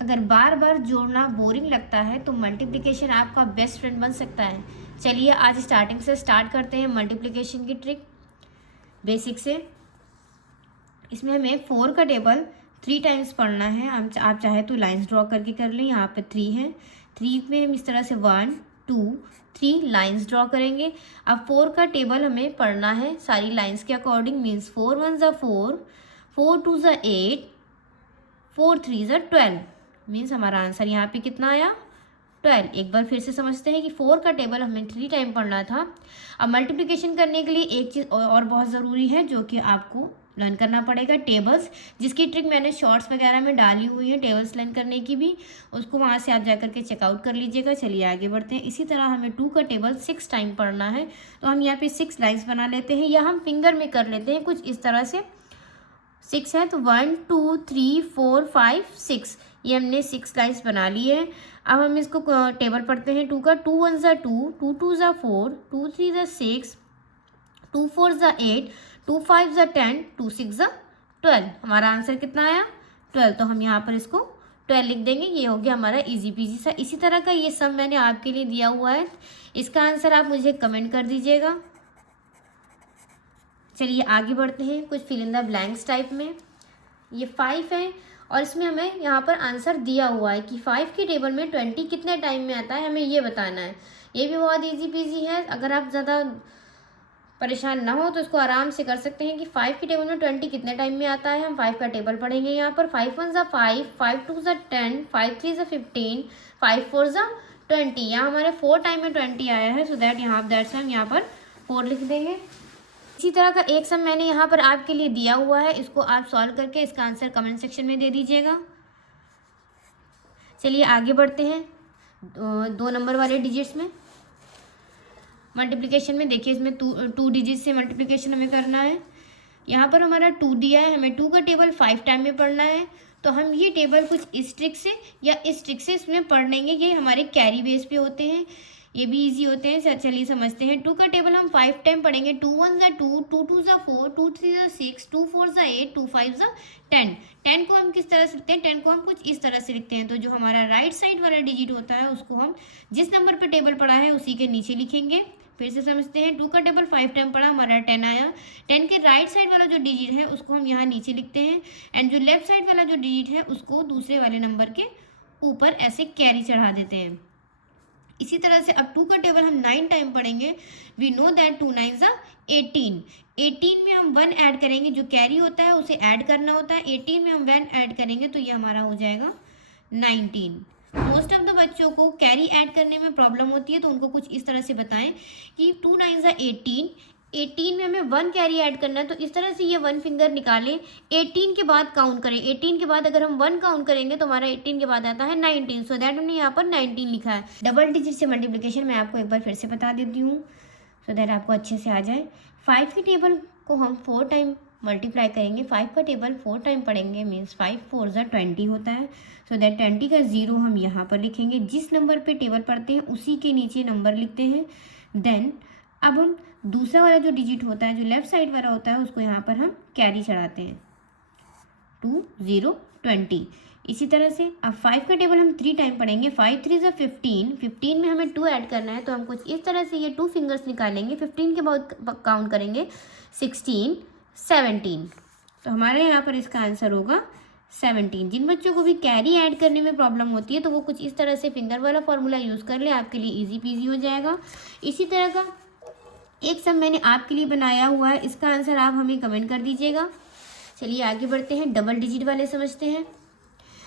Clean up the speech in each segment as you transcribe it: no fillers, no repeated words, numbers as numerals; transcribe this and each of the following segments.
अगर बार बार जोड़ना बोरिंग लगता है तो मल्टीप्लिकेशन आपका बेस्ट फ्रेंड बन सकता है। चलिए आज स्टार्टिंग से स्टार्ट करते हैं मल्टीप्लिकेशन की ट्रिक बेसिक से। इसमें हमें 4 का टेबल 3 टाइम्स पढ़ना है। आप चाहे तो लाइंस ड्रॉ करके कर लें। यहाँ पे 3 है, 3 में हम इस तरह से 1 2 3 लाइंस ड्रॉ करेंगे। अब 4 का टेबल हमें पढ़ना है सारी लाइंस के अकॉर्डिंग। मीन्स 4 1 ज़ा 4, 4 2 ज़ा 8, 4 3 ज़ा 12। मीन्स हमारा आंसर यहाँ पे कितना आया 12। एक बार फिर से समझते हैं कि 4 का टेबल हमें 3 टाइम पढ़ना था। अब मल्टीप्लिकेशन करने के लिए एक चीज़ और बहुत ज़रूरी है जो कि आपको लर्न करना पड़ेगा, टेबल्स, जिसकी ट्रिक मैंने शॉर्ट्स वगैरह में डाली हुई है टेबल्स लर्न करने की भी। उसको वहाँ से आप जा करके चेकआउट कर लीजिएगा। चलिए आगे बढ़ते हैं। इसी तरह हमें 2 का टेबल 6 टाइम पढ़ना है, तो हम यहाँ पे 6 लाइन्स बना लेते हैं या हम फिंगर में कर लेते हैं कुछ इस तरह से। 6 है तो 1 2 3 4 5 6, ये हमने 6 लाइन्स बना ली है। अब हम इसको टेबल पढ़ते हैं 2 का। 2 1 ज़ा 2, 2 2 ज़ा 4, 2 3 ज़ा 6, 2 4 ज़ा 8, 2 5 ज़ा 10, 2 6 ज़ा 12। हमारा आंसर कितना आया 12। तो हम यहाँ पर इसको 12 लिख देंगे। ये हो गया हमारा इजी पीजी सा। इसी तरह का ये सब मैंने आपके लिए दिया हुआ है। इसका आंसर आप मुझे कमेंट कर दीजिएगा। चलिए आगे बढ़ते हैं कुछ fill in the blanks type में। ये 5 है और इसमें हमें यहाँ पर आंसर दिया हुआ है कि 5 के टेबल में 20 कितने टाइम में आता है, हमें ये बताना है। ये भी बहुत इजी पीजी है। अगर आप ज़्यादा परेशान ना हो तो इसको आराम से कर सकते हैं कि 5 के टेबल में 20 कितने टाइम में आता है। हम 5 का टेबल पढ़ेंगे यहाँ पर। 5 1 ज़ा 5, 5 2 ज़ा 10, 5 3 ज़ा 15, 5 4 ज़ा 20। यहाँ हमारे 4 टाइम में 20 आया है, सो दैट हम यहाँ पर 4 लिख देंगे। इसी तरह का एक सम मैंने यहाँ पर आपके लिए दिया हुआ है, इसको आप सॉल्व करके इसका आंसर कमेंट सेक्शन में दे दीजिएगा। चलिए आगे बढ़ते हैं 2 नंबर वाले डिजिट्स में। मल्टीप्लिकेशन में देखिए इसमें 2 डिजिट से मल्टीप्लिकेशन हमें करना है। यहाँ पर हमारा 2 दिया है, हमें 2 का टेबल 5 टाइम में पढ़ना है। तो हम ये टेबल कुछ इस ट्रिक से या इस ट्रिक से इसमें पढ़ लेंगे। ये हमारे कैरी बेस पे होते हैं, ये भी इजी होते हैं। चलिए समझते हैं। 2 का टेबल हम 5 टाइम पढ़ेंगे। 2 1 ज़ा 2, 2 2 ज़ा 4, 2 3 ज़ा 6, 2 4 ज़ा 8, 2 5 ज़ा 10। 10 को हम किस तरह से लिखते हैं, 10 को हम कुछ इस तरह से लिखते हैं। तो जो हमारा राइट साइड वाला डिजिट होता है उसको हम जिस नंबर पर टेबल पढ़ा है उसी के नीचे लिखेंगे। फिर से समझते हैं। 2 का टेबल 5 टाइम पढ़ा, हमारा 10 आया। 10 के राइट साइड वाला जो डिजिट है उसको हम यहाँ नीचे लिखते हैं, एंड जो लेफ्ट साइड वाला जो डिजिट है उसको दूसरे वाले नंबर के ऊपर ऐसे कैरी चढ़ा देते हैं। इसी तरह से अब 2 का टेबल हम 9 टाइम पढ़ेंगे। वी नो दैट 2 9 ज़ा 18। 18 में हम 1 ऐड करेंगे, जो कैरी होता है उसे ऐड करना होता है। 18 में हम 1 ऐड करेंगे तो ये हमारा हो जाएगा 19। मोस्ट ऑफ द बच्चों को कैरी ऐड करने में प्रॉब्लम होती है, तो उनको कुछ इस तरह से बताएं कि 2 9 ज़ा 18, 18 में हमें 1 कैरी ऐड करना है। तो इस तरह से ये 1 फिंगर निकालें, 18 के बाद काउंट करें। 18 के बाद अगर हम 1 काउंट करेंगे तो हमारा 18 के बाद आता है 19। सो दैट हमने यहाँ पर 19 लिखा है। डबल डिजिट से मल्टीप्लिकेशन मैं आपको एक बार फिर से बता देती हूँ, सो दैट आपको अच्छे से आ जाए। 5 के टेबल को हम 4 टाइम मल्टीप्लाई करेंगे। 5 का टेबल 4 टाइम पढ़ेंगे, मीन्स 5 4 ज़ा 20 होता है। सो दैट 20 का 0 हम यहाँ पर लिखेंगे। जिस नंबर पे टेबल पढ़ते हैं उसी के नीचे नंबर लिखते हैं। देन अब हम दूसरा वाला जो डिजिट होता है, जो लेफ्ट साइड वाला होता है, उसको यहाँ पर हम कैरी चढ़ाते हैं। 2 0 20। इसी तरह से अब 5 का टेबल हम 3 टाइम पढ़ेंगे। 5 3 ज़ा 15, 15 में हमें 2 ऐड करना है। तो हम कुछ इस तरह से ये 2 फिंगर्स निकालेंगे। 15 के बाद काउंट करेंगे 16 17। तो हमारे यहाँ पर इसका आंसर होगा 17। जिन बच्चों को भी कैरी ऐड करने में प्रॉब्लम होती है तो वो कुछ इस तरह से फिंगर वाला फॉर्मूला यूज़ कर ले, आपके लिए इजी पीजी हो जाएगा। इसी तरह का एक सब मैंने आपके लिए बनाया हुआ है, इसका आंसर आप हमें कमेंट कर दीजिएगा। चलिए आगे बढ़ते हैं, डबल डिजिट वाले समझते हैं।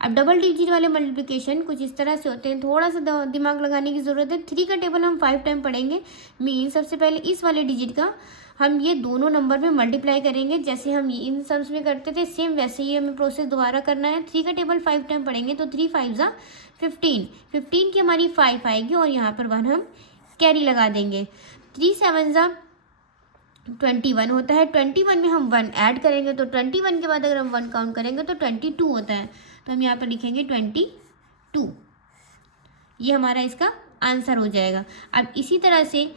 अब डबल डिजिट वाले मल्टीप्लिकेशन कुछ इस तरह से होते हैं, थोड़ा सा दिमाग लगाने की ज़रूरत है। 3 का टेबल हम 5 टाइम पढ़ेंगे। मीन सबसे पहले इस वाले डिजिट का हम ये दोनों नंबर में मल्टीप्लाई करेंगे, जैसे हम इन सम्स में करते थे सेम वैसे ही हमें प्रोसेस दोबारा करना है। 3 का टेबल 5 टाइम पढ़ेंगे तो 3 5 ज़ा 15, 15 की हमारी 5 आएगी और यहाँ पर 1 हम कैरी लगा देंगे। 3 7 ज़ा 21 होता है। 21 में हम 1 ऐड करेंगे, तो 21 के बाद अगर हम 1 काउंट करेंगे तो 22 होता है। तो हम यहाँ पर लिखेंगे 22। ये हमारा इसका आंसर हो जाएगा। अब इसी तरह से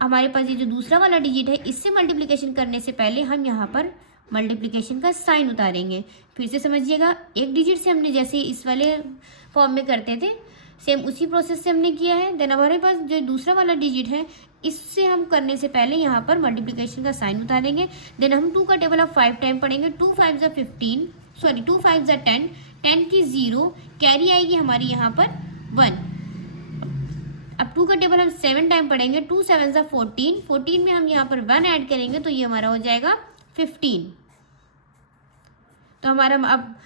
हमारे पास ये जो दूसरा वाला डिजिट है, इससे मल्टीप्लिकेशन करने से पहले हम यहाँ पर मल्टीप्लिकेशन का साइन उतारेंगे। फिर से समझिएगा, एक डिजिट से हमने जैसे इस वाले फॉर्म में करते थे सेम उसी प्रोसेस से हमने किया है। देन हमारे पास जो दूसरा वाला डिजिट है इससे हम करने से पहले यहाँ पर मल्टीप्लिकेशन का साइन उतारेंगे। देन हम 2 का टेबल अब 5 टाइम पढ़ेंगे। 2 5 15, सॉरी 2 5 10, 10 की 0, कैरी आएगी हमारी यहाँ पर 1। अब 2 का टेबल हम 7 टाइम पढ़ेंगे। 2 7 14, 14 में हम यहाँ पर 1 ऐड करेंगे तो ये हमारा हो जाएगा 15। तो हमारा अब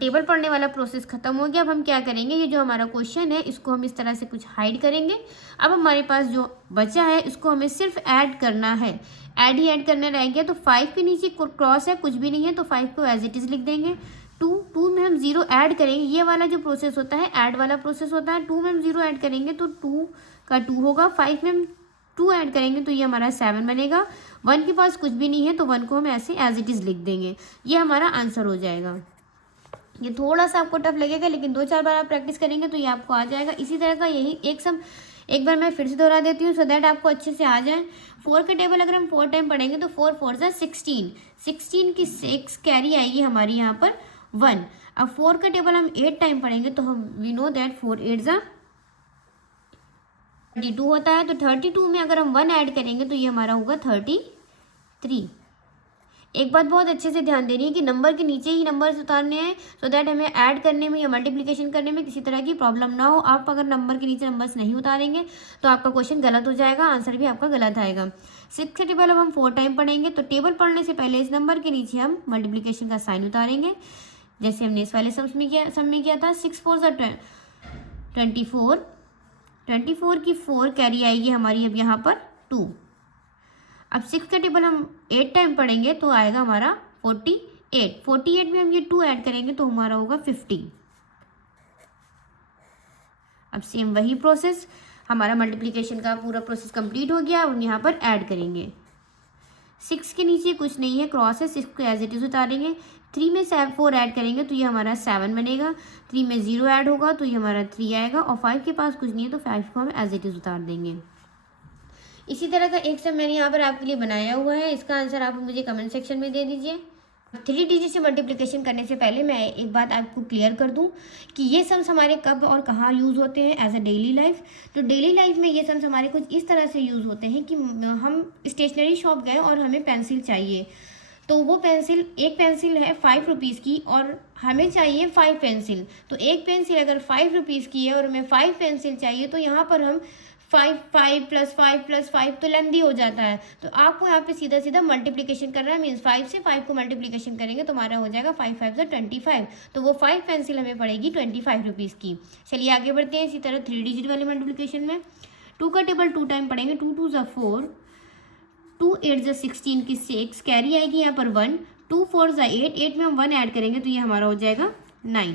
टेबल पढ़ने वाला प्रोसेस खत्म हो गया। अब हम क्या करेंगे, ये जो हमारा क्वेश्चन है इसको हम इस तरह से कुछ हाइड करेंगे। अब हमारे पास जो बचा है इसको हमें सिर्फ ऐड करना है, ऐड ही ऐड करना रह गया। तो 5 के नीचे क्रॉस है, कुछ भी नहीं है, तो 5 को एज इट इज़ लिख देंगे। 2 में हम 0 ऐड करेंगे, ये वाला जो प्रोसेस होता है ऐड वाला प्रोसेस होता है। 2 में हम 0 ऐड करेंगे तो 2 का 2 होगा। 5 में हम 2 ऐड करेंगे तो ये हमारा 7 बनेगा। 1 के पास कुछ भी नहीं है तो 1 को हम ऐसे एज इट इज़ लिख देंगे, ये हमारा आंसर हो जाएगा। ये थोड़ा सा आपको टफ लगेगा लेकिन 2-4 बार आप प्रैक्टिस करेंगे तो ये आपको आ जाएगा। इसी तरह का यही एक बार मैं फिर से दोहरा देती हूँ सो दैट आपको अच्छे से आ जाए। 4 का टेबल अगर हम 4 टाइम पढ़ेंगे तो 4 4 16, 16 की 6 कैरी आएगी हमारी यहाँ पर 1। अब 4 का टेबल हम 8 टाइम पढ़ेंगे तो हम वी नो दैट 4 8 32 होता है। तो 32 में अगर हम 1 ऐड करेंगे तो ये हमारा होगा 33। एक बात बहुत अच्छे से ध्यान देनी है कि नंबर के नीचे ही नंबर्स उतारने हैं सो दैट हमें ऐड करने में या मल्टीप्लिकेशन करने में किसी तरह की प्रॉब्लम ना हो। आप अगर नंबर के नीचे नंबर्स नहीं उतारेंगे तो आपका क्वेश्चन गलत हो जाएगा, आंसर भी आपका गलत आएगा। 6 का टेबल अब हम 4 टाइम पढ़ेंगे तो टेबल पढ़ने से पहले इस नंबर के नीचे हम मल्टीप्लिकेशन का साइन उतारेंगे, जैसे हमने इस वाले सम में किया था। 6 4 24, 24 की 4 कैरी आएगी हमारी अब यहाँ पर 2। अब 6 का टेबल हम 8 टाइम पढ़ेंगे तो आएगा हमारा 48। 48 में हम ये 2 ऐड करेंगे तो हमारा होगा 50। अब सेम वही प्रोसेस, हमारा मल्टीप्लिकेशन का पूरा प्रोसेस कंप्लीट हो गया। हम यहाँ पर ऐड करेंगे। 6 के नीचे कुछ नहीं है, क्रॉस है, 6 को एज इट इज़ उतारेंगे। 3 में 4 ऐड करेंगे तो ये हमारा 7 बनेगा। 3 में 0 ऐड होगा तो ये हमारा 3 आएगा। और 5 के पास कुछ नहीं है तो 5 को हम एज इट इज़ उतार देंगे। इसी तरह का एक सम मैंने यहाँ पर आपके लिए बनाया हुआ है, इसका आंसर आप मुझे कमेंट सेक्शन में दे दीजिए। 3 डिजिट से मल्टीप्लिकेशन करने से पहले मैं एक बात आपको क्लियर कर दूं कि ये सम्स हमारे कब और कहाँ यूज़ होते हैं एज अ डेली लाइफ। तो डेली लाइफ में ये सम्स हमारे कुछ इस तरह से यूज़ होते हैं कि हम स्टेशनरी शॉप गए और हमें पेंसिल चाहिए, तो वो पेंसिल, एक पेंसिल है 5 रुपीज़ की और हमें चाहिए 5 पेंसिल। तो एक पेंसिल अगर 5 रुपीज़ की है और हमें 5 पेंसिल चाहिए तो यहाँ पर हम 5 5 + 5 + 5 तो लेंदी हो जाता है। तो आपको यहाँ पे सीधा सीधा मल्टीप्लिकेशन करना है, मीन्स 5 से 5 को मल्टीप्लिकेशन करेंगे तो हमारा हो जाएगा 5 5 25। तो वो 5 पेंसिल हमें पड़ेगी 25 रुपीज़ की। चलिए आगे बढ़ते हैं। इसी तरह 3 डिजिट वाले मल्टीप्लिकेशन में 2 का टेबल 2 टाइम पढ़ेंगे। 2 2 4, 2 8 16 की 6 कैरी आएगी यहाँ पर 1। 2 4 8, 8 में हम 1 ऐड करेंगे तो ये हमारा हो जाएगा 9।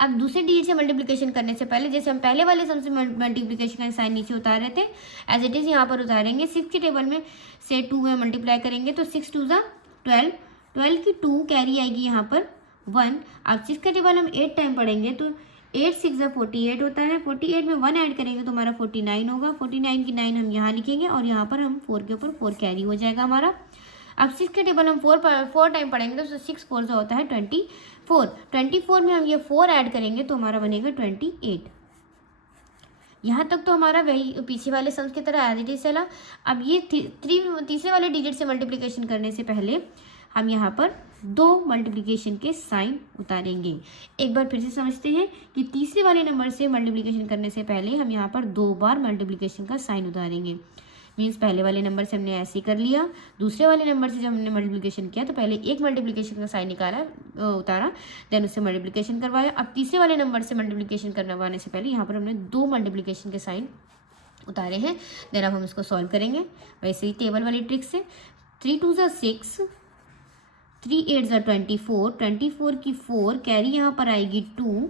अब दूसरे डिजिट से मल्टीप्लिकेशन करने से पहले जैसे हम पहले वाले सम से मल्टीप्लिकेशन का साइन नीचे उतार रहे थे एज इट इज़ यहाँ पर उतारेंगे। 6 के टेबल में से 2 में मल्टीप्लाई करेंगे तो 6 2 12, 12 की 2 कैरी आएगी यहाँ पर 1। अब 6 का टेबल हम 8 टाइम पढ़ेंगे तो 8 6 48 होता है। 48 में 1 ऐड करेंगे तो हमारा 49 होगा। 49 की 9 हम यहाँ लिखेंगे और यहाँ पर हम 4 के ऊपर 4 कैरी हो जाएगा हमारा। अब 6 के टेबल हम 4 टाइम पढ़ेंगे तो 6 4 जो होता है 24। 24 में हम ये 4 ऐड करेंगे तो हमारा बनेगा 28। यहाँ तक तो हमारा वही पीछे वाले सम्स की तरह एज इट इज चला। अब ये तीसरे वाले डिजिट से मल्टीप्लिकेशन करने से पहले हम यहाँ पर 2 मल्टीप्लिकेशन के साइन उतारेंगे। एक बार फिर से समझते हैं कि तीसरे वाले नंबर से मल्टीप्लिकेशन करने से पहले हम यहाँ पर 2 बार मल्टीप्लिकेशन का साइन उतारेंगे। मीन्स पहले वाले नंबर से हमने ऐसे ही कर लिया, दूसरे वाले नंबर से जब हमने मल्टीप्लिकेशन किया तो पहले एक मल्टीप्लिकेशन का साइन उतारा, देन उससे मल्टीप्लिकेशन करवाया। अब तीसरे वाले नंबर से मल्टीप्लिकेशन करवाने से पहले यहाँ पर हमने 2 मल्टीप्लिकेशन के साइन उतारे हैं। देन अब हम इसको सॉल्व करेंगे वैसे ही टेबल वाली ट्रिक से। 3 2 6, 3 8 24, 24 की 4 कैरी यहाँ पर आएगी 2।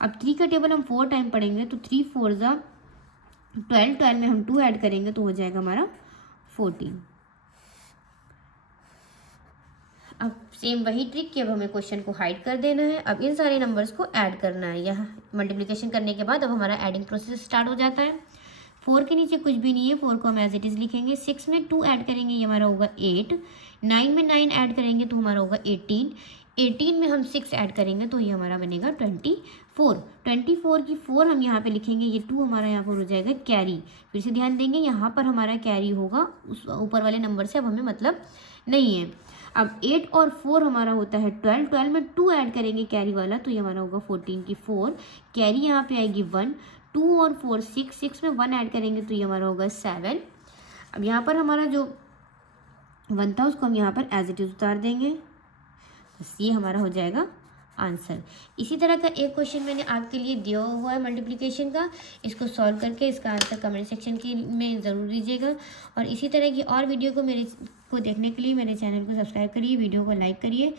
अब 3 का टेबल हम 4 टाइम पढ़ेंगे तो 3 4 12, 12 में हम 2 ऐड करेंगे तो हो जाएगा हमारा 14। अब सेम वही ट्रिक कि अब हमें क्वेश्चन को हाइड कर देना है। अब इन सारे नंबर्स को ऐड करना है। यहाँ मल्टीप्लिकेशन करने के बाद अब हमारा एडिंग प्रोसेस स्टार्ट हो जाता है। 4 के नीचे कुछ भी नहीं है, 4 को हम एज इट इज़ लिखेंगे। 6 में 2 ऐड करेंगे, ये हमारा होगा 8। 9 में 9 ऐड करेंगे तो हमारा होगा 18। 18 में हम 6 ऐड करेंगे तो ये हमारा बनेगा 24। 24 की 4 हम यहाँ पे लिखेंगे, ये 2 हमारा यहाँ पर हो जाएगा कैरी। फिर से ध्यान देंगे, यहाँ पर हमारा कैरी होगा, उस ऊपर वाले नंबर से अब हमें मतलब नहीं है। अब 8 और 4 हमारा होता है 12। 12 में 2 ऐड करेंगे कैरी वाला तो ये हमारा होगा 14 की 4। कैरी यहाँ पे आएगी 1। 2 और 4 6। 6 में 1 ऐड करेंगे तो ये हमारा होगा 7। अब यहाँ पर हमारा जो 1 था उसको हम यहाँ पर एज इट इज़ उतार देंगे, बस ये हमारा हो जाएगा आंसर। इसी तरह का एक क्वेश्चन मैंने आपके लिए दिया हुआ है मल्टीप्लिकेशन का, इसको सॉल्व करके इसका आंसर कमेंट सेक्शन में ज़रूर दीजिएगा। और इसी तरह की और वीडियो को देखने के लिए मेरे चैनल को सब्सक्राइब करिए, वीडियो को लाइक करिए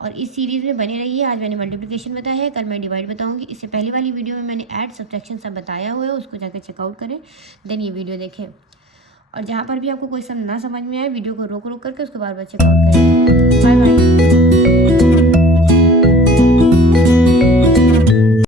और इस सीरीज़ में बने रहिए। आज मैंने मल्टीप्लिकेशन बताया है, कल मैं डिवाइड बताऊंगी। इससे पहले वाली वीडियो में मैंने ऐड सब्ट्रैक्शन सब बताया हुआ है, उसको जाकर चेकआउट करें, देन ये वीडियो देखें। और जहाँ पर भी आपको कोई सब ना समझ में आए, वीडियो को रोक करके उसको बार बार चेकआउट करें। Bye bye.